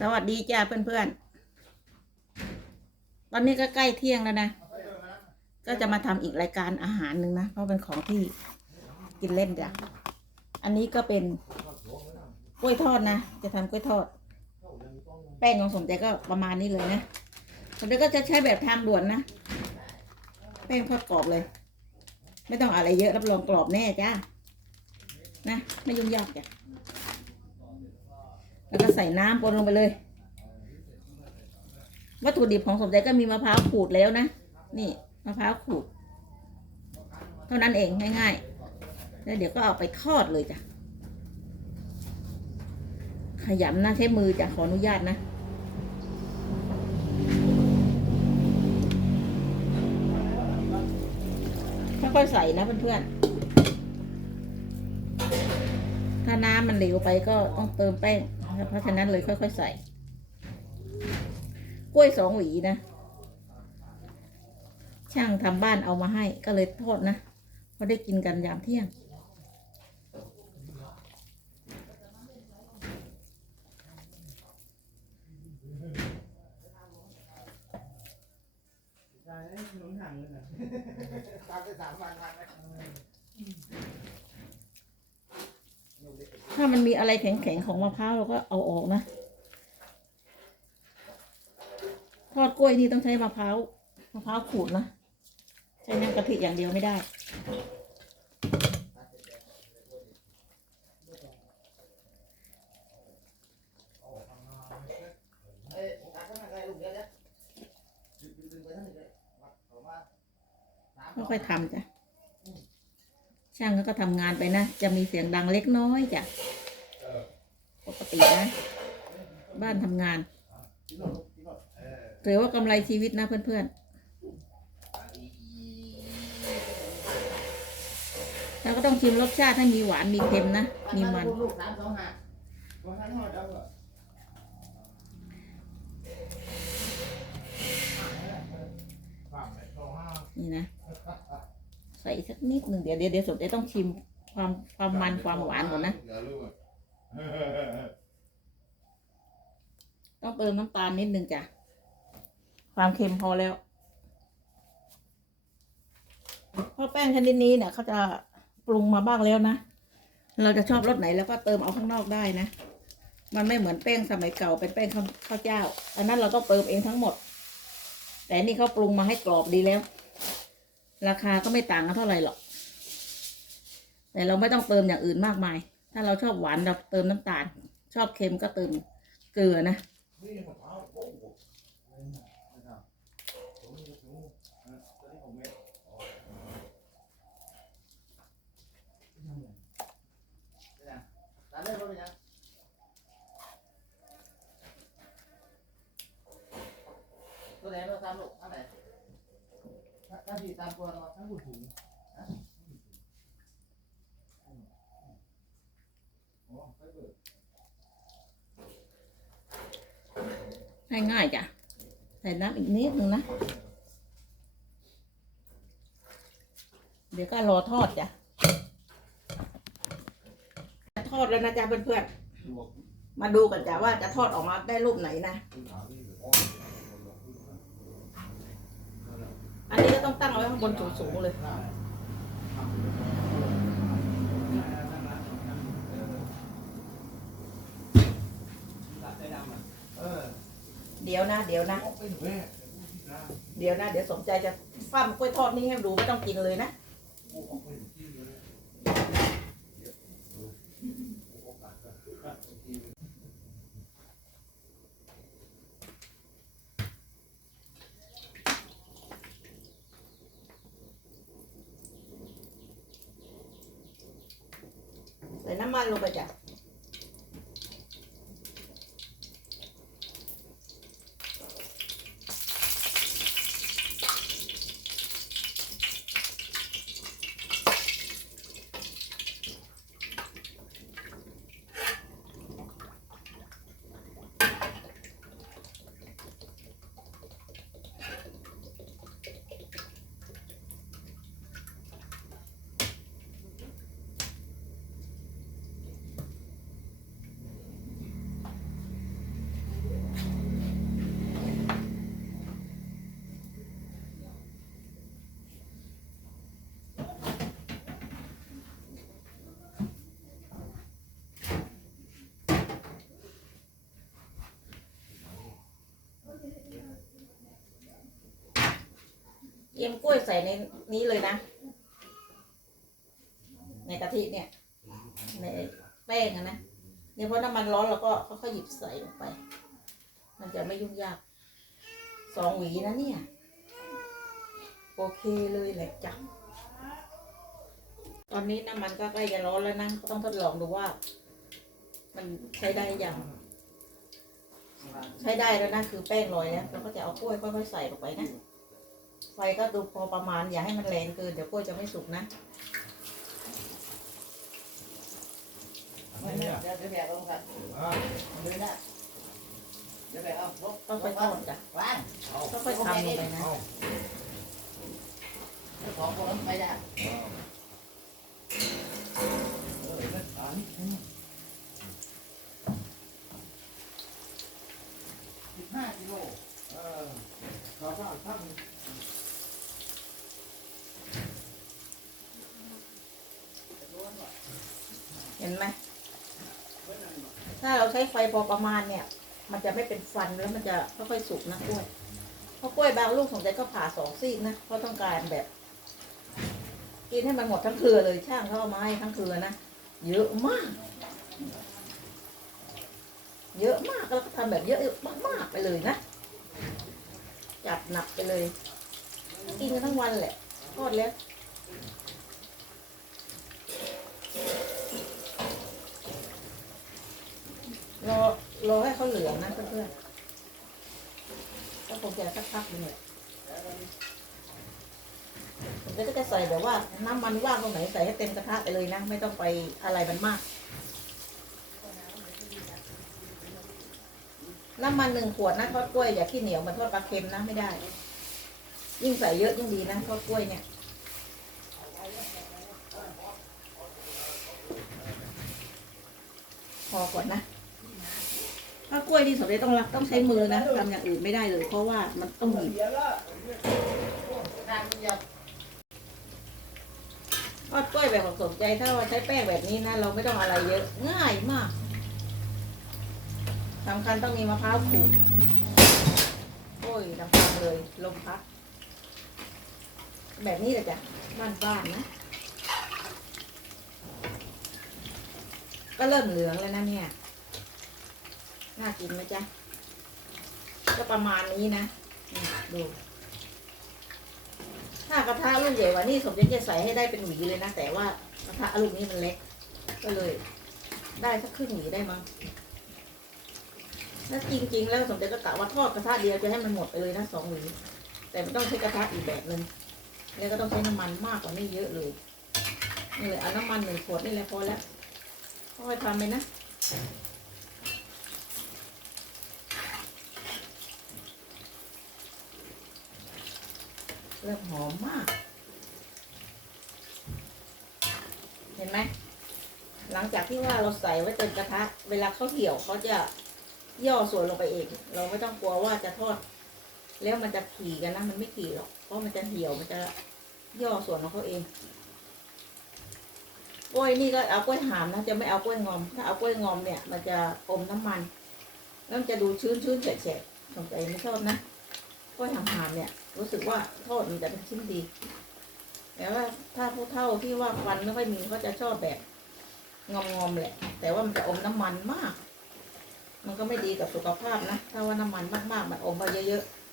สวัสดีจ้าเพื่อนๆ ตอนนี้ก็ใกล้เที่ยงแล้วนะ ก็จะมาทำอีกรายการอาหารหนึ่งนะ เพราะเป็นของที่กินเล่นจ้ะอันนี้ก็เป็นกล้วยทอดนะ จะทำกล้วยทอด แป้งของสมใจก็ประมาณนี้เลยนะสมใจก็จะใช้แบบทางด่วนนะ แป้งทอดกรอบเลย ไม่ต้องอะไรเยอะรับรองกรอบแน่จ้านะ ไม่ยุ่งยากจ้ะ แล้วก็ใส่น้ำปนลงไปเลย วัตถุดิบของสมใจก็มีมะพร้าวขูดแล้วนะ นี่มะพร้าวขูด เท่านั้นเองง่ายๆ แล้วเดี๋ยวก็เอาไปทอดเลยจ้ะ ขยำนะใช้มือจ้ะขออนุญาตนะค่อยๆใส่นะเพื่อนๆ ถ้าน้ำมันเหลวไปก็ต้องเติมแป้ง เพราะฉะนั้นเลยค่อยๆใส่ กล้วยสองหวีนะ ช่างทำบ้านเอามาให้ก็เลยทอดนะเพราะได้กินกันยามเที่ยงขนมถังเลยนะตามไปสามวันวันนะ ถ้ามันมีอะไรแข็งๆของมะพร้าวเราก็เอาออกนะ ทอดกล้วยนี่ต้องใช้มะพร้าวมะพร้าวขูดนะ ใช้น้ำกะทิอย่างเดียวไม่ได้ก็ค่อยๆทำจ้ะ ช่างก็ทำงานไปนะ จะมีเสียงดังเล็กน้อยจ้ะ ปกตินะ บ้านทำงานหน่อยลูกกินหน่อยเออถือว่ากำไรชีวิตนะเพื่อนๆแล้วก็ต้องชิมรสชาติให้มีหวานมีเค็มนะ มีมัน นี่นะ ใส่สักนิดหนึ่งเดี๋ยวเดี๋ยวเดี๋ยวสมจะต้องชิมความความมันความหวานก่อนนะ ต้องเติมน้ำตาลนิดนึงจ้ะ ความเค็มพอแล้วเพราะแป้งชนิดนี้เนี่ยเขาจะปรุงมาบ้างแล้วนะ เราจะชอบรสไหนแล้วก็เติมเอาข้างนอกได้นะ มันไม่เหมือนแป้งสมัยเก่าเป็นแป้งข้าวข้าวเจ้า อันนั้นเราต้องเติมเองทั้งหมด แต่นี่เขาปรุงมาให้กรอบดีแล้ว ราคาก็ไม่ต่างกันเท่าไหร่หรอก แต่เราไม่ต้องเติมอย่างอื่นมากมาย ถ้าเราชอบหวานเราเติมน้ำตาล ชอบเค็มก็เติมเกลือนะนี่มะามตัวเราทั้งบุถุงนะอ๋อไปเบิดง่ายๆจ้ะ ใส่น้ำอีกนิดนึงนะ เดี๋ยวก็รอทอดจ้ะ ทอดแล้วนะจ๊ะเพื่อนๆ มาดูกันจ้ะว่าจะทอดออกมาได้รูปไหนนะ อันนี้ก็ต้องตั้งเอาไว้ข้างบนสูงๆเลย เดี๋ยวนะ เดี๋ยวนะ เดี๋ยวนะ เดี๋ยวสมใจจะฟั่มกล้วยทอดนี้ให้ดูไม่ต้องกินเลยนะ น้ำมันลงไปจ้ะ เยี่ยมกล้วยใส่ในนี้เลยนะ ในกะทิเนี่ย ในแป้งนะ เนี่ยเพราะน้ำมันร้อนเราก็ค่อยๆหยิบใส่ลงไป มันจะไม่ยุ่งยาก สองหวีนะเนี่ย โอเคเลยแหละจ้ะตอนนี้น้ำมันก็ใกล้จะร้อนแล้วนะ ก็ต้องทดลองดูว่า มันใช้ได้ยังใช้ได้แล้วนะคือแป้งลอยแล้วเราก็จะเอากล้วยค่อยๆใส่ลงไปนะ ไฟก็ดูพอประมาณอย่าให้มันแรงเกินเดี๋ยวกล้วยจะไม่สุกนะอันนี้เนี่ยเดี๋ยวแบกลงกันอ่าดูนะเดี๋ยวแบกเอาลบต้องค่อยทอดจ้ะวางเอาต้องค่อยทำลงไปนะเอาสองคนไม่ได้ เอาเออเล่นอันนี้ สิบห้ากิโล เออข้าวข้าวข้าว เห็นไหม ถ้าเราใช้ไฟพอประมาณเนี่ย มันจะไม่เป็นฟันแล้วมันจะค่อยๆสุกนะกล้วยเพราะกล้วยบางลูกสงใจก็ผ่าสองซีกนะเพราะต้องการแบบ กินให้มันหมดทั้งเครือเลยช่างเขาเอามาให้ทั้งเครือนะเยอะมาก เยอะมากแล้วก็ทำแบบเยอะมากๆไปเลยนะจัดหนักไปเลย กินกันทั้งวันแหละทอดแล้ว รอรอให้เขาเหลืองนะเพื่อนๆก็คงจะสักพักนึงแหละผมก็จะใส่แบบว่าน้ำมันว่างตรงไหนใส่ให้เต็มกระทะไปเลยนะ ไม่ต้องไปอะไรมันมาก น้ำมันหนึ่งขวดนะทอดกล้วยอย่าขี้เหนียวเหมันทอดปลาเค็มนะไม่ได้ ยิ่งใส่เยอะยิ่งดีนะทอดกล้วยเนี่ยพอก่อนนะ ถ้ากล้วยที่สมเด็จต้องรับต้องใช้มือนะทำอย่างอื่นไม่ได้เลย เพราะว่ามันต้องหยิบทางเดียวทอดกล้วยแบบของสมใจถ้าเราใช้แป้งแบบนี้นะเราไม่ต้องอะไรเยอะ ง่ายมากสำคัญต้องมีมะพร้าวขูดโอ้ยดังฟังเลยลมพัดแบบนี้แหละจ้ะบ้านๆนะ ก็เริ่มเหลืองแล้วนะเนี่ย น่ากินไหมจ๊ะ ก็ประมาณนี้นะ ดู ถ้ากระทะลูกใหญ่กว่านี่สมจะจะใส่ให้ได้เป็นหวีเลยนะ แต่ว่ากระทะลูกนี้มันเล็ก ก็เลย ได้สักครึ่งหวีได้มั้งแล้วจริง ๆ แล้วสมเด็จก็กะว่าทอดกระทะเดียวจะให้มันหมดไปเลยนะสองหวีแต่มันต้องใช้กระทะอีกแบบหนึ่งแล้วก็ต้องใช้น้ำมันมากกว่านี้เยอะเลยนี่เลยเอาน้ำมันหนึ่งขวดนี่แหละพอแล้วค่อยทำไปนะ เริ่มหอมมาก เห็นไหม หลังจากที่ว่าเราใส่ไว้เต็มกระทะ เวลาเขาเหี่ยวเขาจะย่อส่วนลงไปเอง เราไม่ต้องกลัวว่าจะทอด แล้วมันจะขี่กันนะ มันไม่ขี่หรอก เพราะมันจะเหี่ยว มันจะย่อส่วนของเขาเองกล้วยนี่ก็เอากล้วยหามนะ จะไม่เอากล้วยงอม ถ้าเอากล้วยงอมเนี่ย มันจะอมน้ำมัน แล้วมันจะดูชื้นชื้นๆแฉะๆสงสัยไม่ชอบนะกล้วยหามๆเนี่ย รู้สึกว่าทอดมันจะเป็นชิ้นดี แต่ว่าถ้าผู้เฒ่าที่ว่าควันไม่ค่อยมีเขาจะชอบแบบงอมๆแหละ แต่ว่ามันจะอมน้ำมันมาก มันก็ไม่ดีกับสุขภาพนะ ถ้าว่าน้ำมันมากๆมันอมไปเยอะๆ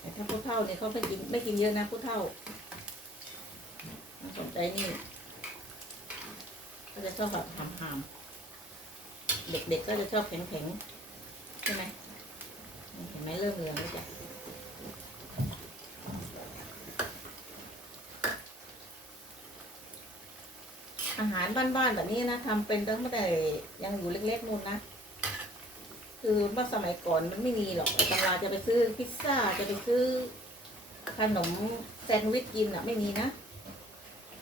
แต่ถ้าผู้เฒ่าเนี่ยเขาไม่กินไม่กินเยอะนะผู้เฒ่าน่าสนใจนี่ก็จะชอบแบบหามๆ เด็กๆก็จะชอบแข็งๆ ใช่ไหม เห็นไหมเริ่มเหลืองแล้วจ้ะอาหารบ้านๆแบบนี้นะทำเป็นตั้งแต่ยังอยู่เล็กๆนู่นนะคือเมื่อสมัยก่อนมันไม่มีหรอกตำราจะไปซื้อพิซซ่าจะไปซื้อขนมแซนด์วิชกินอะ ไม่มีนะ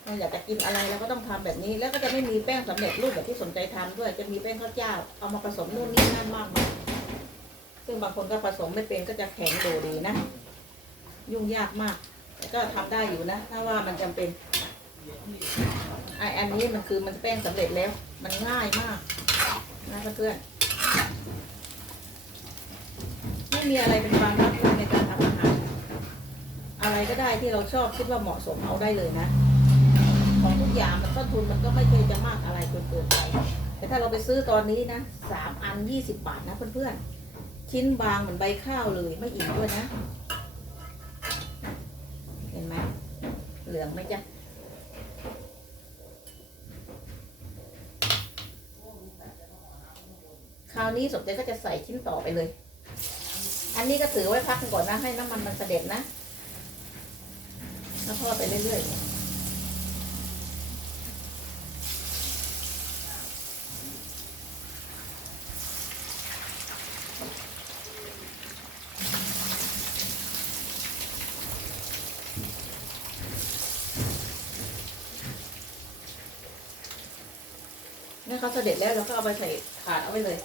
เราอยากจะกินอะไรเราก็ต้องทำแบบนี้ แล้วก็จะไม่มีแป้งสำเร็จรูปแบบที่สนใจทำด้วย จะมีแป้งข้าวเจ้า เอามาผสมนู่นนี่นั่นมากมาย ซึ่งบางคนก็ผสมไม่เป็นก็จะแข็งโดดีนะ ยุ่งยากมาก แต่ก็ทำได้อยู่นะ ถ้าว่ามันจำเป็นไออันนี้มันคือมันแป้งสำเร็จแล้ว มันง่ายมากนะเพื่อนไม่มีอะไรเป็นความลับในการทำอาหารอะไรก็ได้ที่เราชอบคิดว่าเหมาะสมเอาได้เลยนะ ของทุกอย่างมันต้นทุนมันก็ไม่เคยจะมากอะไรจนเกินไปแต่ถ้าเราไปซื้อตอนนี้นะสามอันยี่สิบบาทนะเพื่อนๆ ชิ้นบางเหมือนใบข้าวเลยไม่อิ่มด้วยนะ เห็นไหมเหลืองไหมจ๊ะคราวนี้สมใจก็จะใส่ชิ้นต่อไปเลย อันนี้ก็ถือไว้พักก่อนนะให้น้ำมันมันเสด็จนะแล้วทอดไปเรื่อยๆ เขาเสด็จแล้วเราก็เอาไปใส่ถาดเอาไว้เลย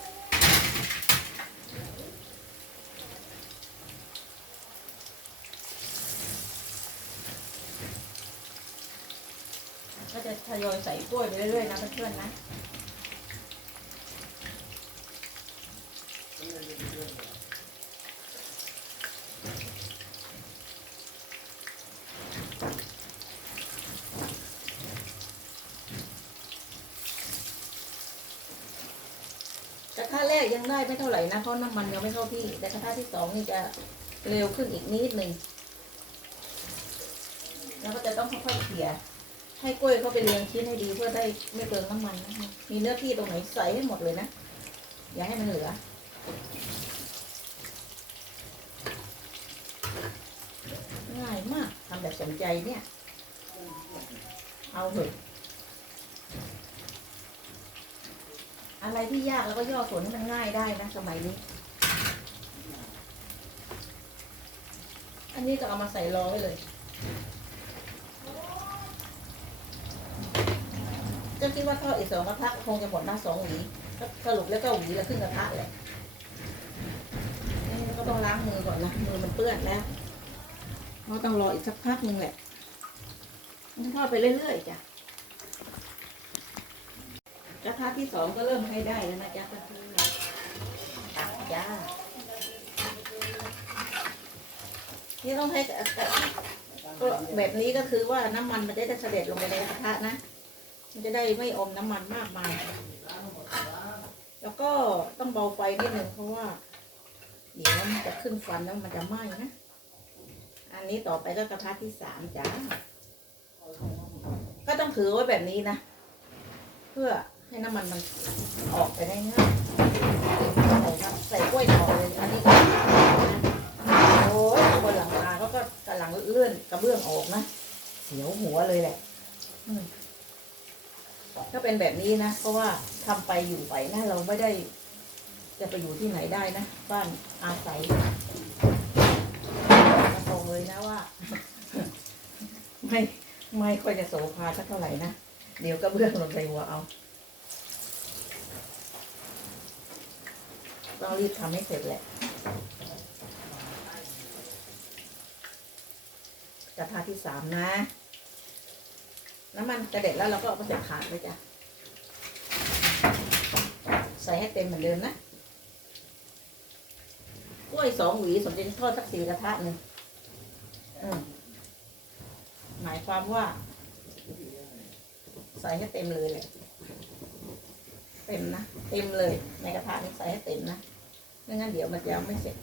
ก็จะทยอยใส่กล้วยไปเรื่อยๆนะเพื่อนๆนะ กระทะแรกยัง ได้ไม่เท่าไหร่นะเพราะน้ำมันยังไม่เข้าที่ แต่กระทะที่สองนี่จะเร็วขึ้นอีกนิดหนึ่งแล้วก็จะต้องค่อยๆเขี่ยให้กล้วยเขาไปเรียงชิ้นให้ดีเพื่อได้ไม่เปลืองน้ำมันนะคะมีเนื้อที่ตรงไหนใส่ให้หมดเลยนะ อย่าให้มันเหลือง่ายมากทำแบบสนใจเนี่ย เอาเถอะ อะไรที่ยากแล้วก็ย่อส่วนให้มันง่ายได้นะสมัยนี้ อันนี้ก็เอามาใส่รอไว้เลยจะคิดว่าทอดอีกสองกระทะคงจะหมดหน้าสองหวีสรุปแล้วก็หวีละครึ่งกระทะแหละก็ต้องล้างมือก่อนนะมือมันเปื้อนแล้วเราต้องรออีกสักพักหนึ่งแหละทอดไปเรื่อยๆจ้ะ กระทะที่สองก็เริ่มให้ได้แล้วนะจ๊ะเพื่อนๆตักจ้า นี่ต้องให้ก็แบบนี้ก็คือว่าน้ำมันมันจะได้เสด็จลงไปในกระทะนะ มันจะได้ไม่อมน้ำมันมากมาย แล้วก็ต้องเบาไฟนิดนึงเพราะว่า เดี๋ยวมันจะขึ้นฟันแล้วมันจะไหม้นะ อันนี้ต่อไปก็กระทะที่สามจ้าก็ต้องถือไว้แบบนี้นะ เพื่อ ให้น้ำมันมันออกไปได้ง่ายใส่ครับใส่กล้วยต่อเลยอันนี้ก็โอ้ยบนหลังคาเขาก็กำลังเลื่อนกระเบื้องออกนะเสียวหัวเลยแหละอืมก็เป็นแบบนี้นะเพราะว่าทำไปอยู่ไปนะเราไม่ได้ จะไปอยู่ที่ไหนได้นะบ้านอาศัยบอกเลยนะว่า ไม่ไม่ค่อยจะโสภาสักเท่าไหร่นะเดี๋ยวก็เบื้องลงใส่หัวเอา ต้องรีบทำให้เสร็จแหละกระทะที่สามนะ น้ำมันกระเด็ดแล้วเราก็เอาไปใส่ถาดไว้จ้ะ ใส่ให้เต็มเหมือนเดิมนะกล้วยสองหวีสมเด็จทอดสักสี่กระทะหนึ่งหมายความว่า ใส่ให้เต็มเลยแหละเต็มนะ เต็มเลย ในกระทะนี้ใส่ให้เต็มนะ ไม่งั้นเดี๋ยวมันจะไม่เสร็จ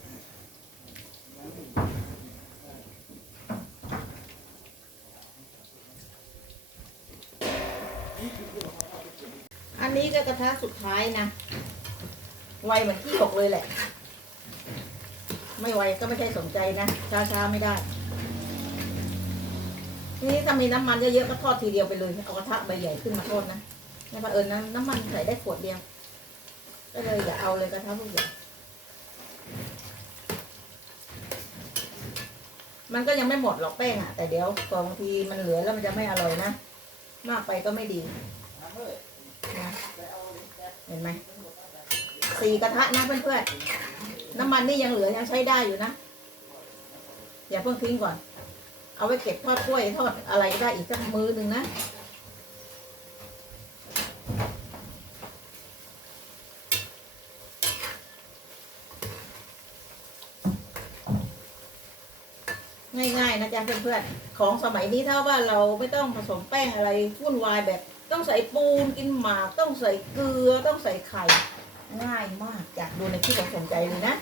อันนี้ก็กระทะสุดท้ายนะ ไวเหมือนที่หกเลยแหละ ไม่ไวก็ไม่ใช่สนใจนะ ช้าๆไม่ได้ทีนี้ถ้ามีน้ำมันเยอะๆก็ทอดทีเดียวไปเลย เอากระทะใบใหญ่ขึ้นมาทอดนะในบังเอิญนะน้ำมันใส่ได้ขวดเดียว ก็เลยอย่าเอาเลยกระทะลูกใหญ่ มันก็ยังไม่หมดหรอกแป้งอะ แต่เดี๋ยวบางทีมันเหลือแล้วมันจะไม่อร่อยนะ มากไปก็ไม่ดีนะเห็นไหมสี่กระทะนะเพื่อนๆน้ำมันนี่ยังเหลือยังใช้ได้อยู่นะ อย่าเพิ่งทิ้งก่อน เอาไว้เก็บทอดกล้วยทอดอะไรก็ได้อีกสักมื้อหนึ่งนะ ง่ายๆนะจ๊ะเพื่อนๆของสมัยนี้ถ้าว่าเราไม่ต้องผสมแป้งอะไรวุ่นวายแบบ ต้องใส่ปูนกินหมาก ต้องใส่เกลือต้องใส่ไข่ง่ายมากจากดูในคลิปของสนใจเลยนะ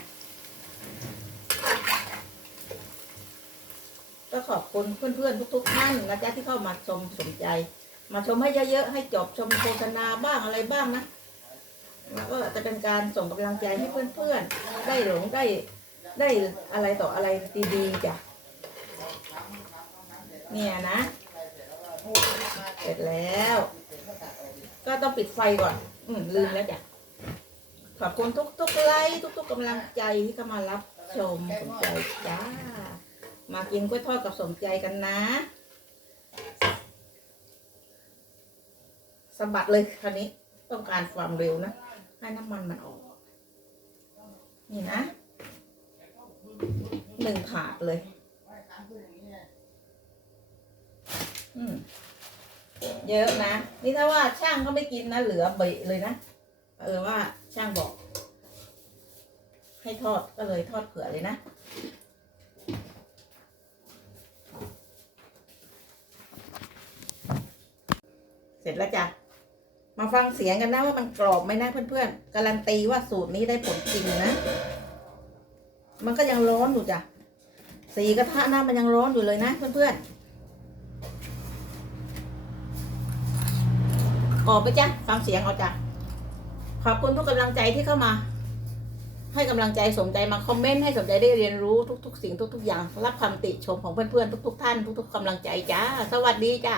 ก็ขอบคุณเพื่อนๆทุกๆท่านนะจ๊ะที่เข้ามาชมสนใจ มาชมให้เยอะๆให้จบชมโฆษณาบ้างอะไรบ้างนะแล้วก็จะเป็นการส่งกำลังใจให้เพื่อนๆได้หลงได้ได้อะไรต่ออะไรดีๆจ้ะ เนี่ยนะ เสร็จแล้ว ก็ต้องปิดไฟก่อน อืมลืมแล้วจ้ะขอบคุณทุกๆไลค์ทุกๆกำลังใจที่เข้ามารับชมสนใจจ้า มากินกล้วยทอดกับสมใจกันนะสะบัดเลยคราวนี้ต้องการความเร็วนะ ให้น้ำมันมันออก นี่นะหนึ่งถาดเลย อืม เยอะนะ นี่ถ้าว่าช่างเขาไม่กินนะเหลือเบะเลยนะ เออว่าช่างบอก ให้ทอดก็เลยทอดเผื่อเลยนะเสร็จแล้วจ้ะ มาฟังเสียงกันนะว่ามันกรอบไหมนะเพื่อนๆ การันตีว่าสูตรนี้ได้ผลจริงนะ มันก็ยังร้อนอยู่จ้ะ สีกระทะหน้ามันยังร้อนอยู่เลยนะเพื่อนๆ กรอบไปจ้ะฟังเสียงเอาจ้ะขอบคุณทุกกำลังใจที่เข้ามา ให้กำลังใจสมใจมาคอมเมนต์ให้สมใจได้เรียนรู้ทุก ๆ สิ่งทุก ๆ อย่าง รับคำติชมของเพื่อนๆทุก ๆ ท่าน ทุก ๆกำลังใจจ้า สวัสดีจ้า